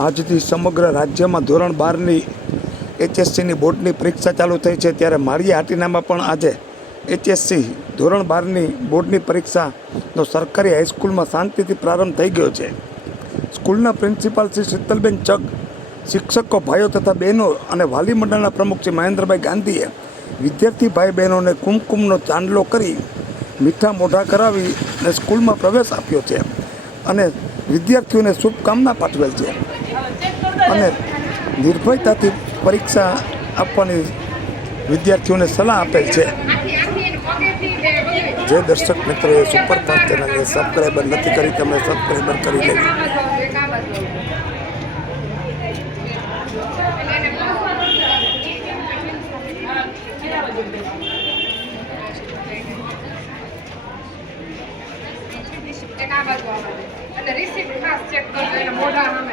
આજથી સમગ્ર રાજ્યમાં ધોરણ 12ની HSCની બોર્ડની પરીક્ષા ચાલુ થઈ છે, ત્યારે માળિયા હાટીનામાં પણ આજે HSC ધોરણ 12ની બોર્ડની પરીક્ષાનો સરકારી હાઈસ્કૂલમાં શાંતિથી પ્રારંભ થઈ ગયો છે. સ્કૂલના પ્રિન્સિપાલ શ્રી શીતલબેન ચગ, શિક્ષકો ભાઈઓ તથા બહેનો અને વાલી મંડળના પ્રમુખ શ્રી મહેન્દ્રભાઈ ગાંધીએ વિદ્યાર્થી ભાઈ બહેનોને કુમકુમનો ચાંદલો કરી મીઠા મોઢા કરાવી અને સ્કૂલમાં પ્રવેશ આપ્યો છે અને વિદ્યાર્થીઓને શુભકામના પાઠવેલ છે અને નિર્ભયતાથી પરીક્ષા આપવાની વિદ્યાર્થીઓને સલાહ આપેલ છે. જે દર્શક મિત્રોએ સુપરફાસ્ટ ચેનલને સબસ્ક્રાઈબર નથી કરી, તમે સબસ્ક્રાઈબર કરી લેવી. અને રિસીપ્ટ ખાસ ચેક કરજો, એને મોઢા સામે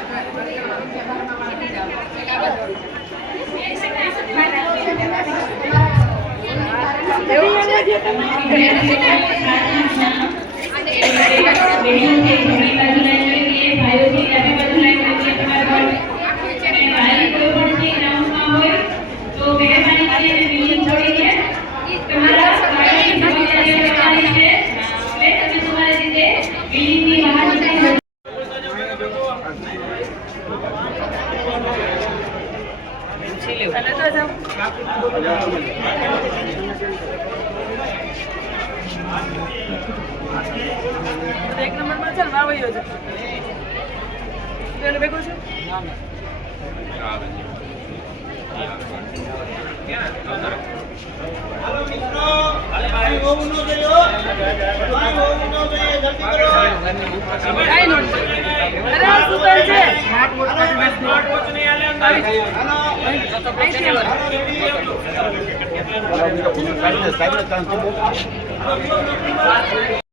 એક નંબરમાં ચાલ વાવયો છે એટલે ભેગું છે. હાલો મિત્રો, ભાઈ બહુ નો ગયો, ભાઈ બહુ નો ગયો, જલ્દી કરો. કાઈ નોટ અરે આ સુતલ છે સ્માર્ટ વોચ નહીં આલે અંદર. હાલો આઈ છે.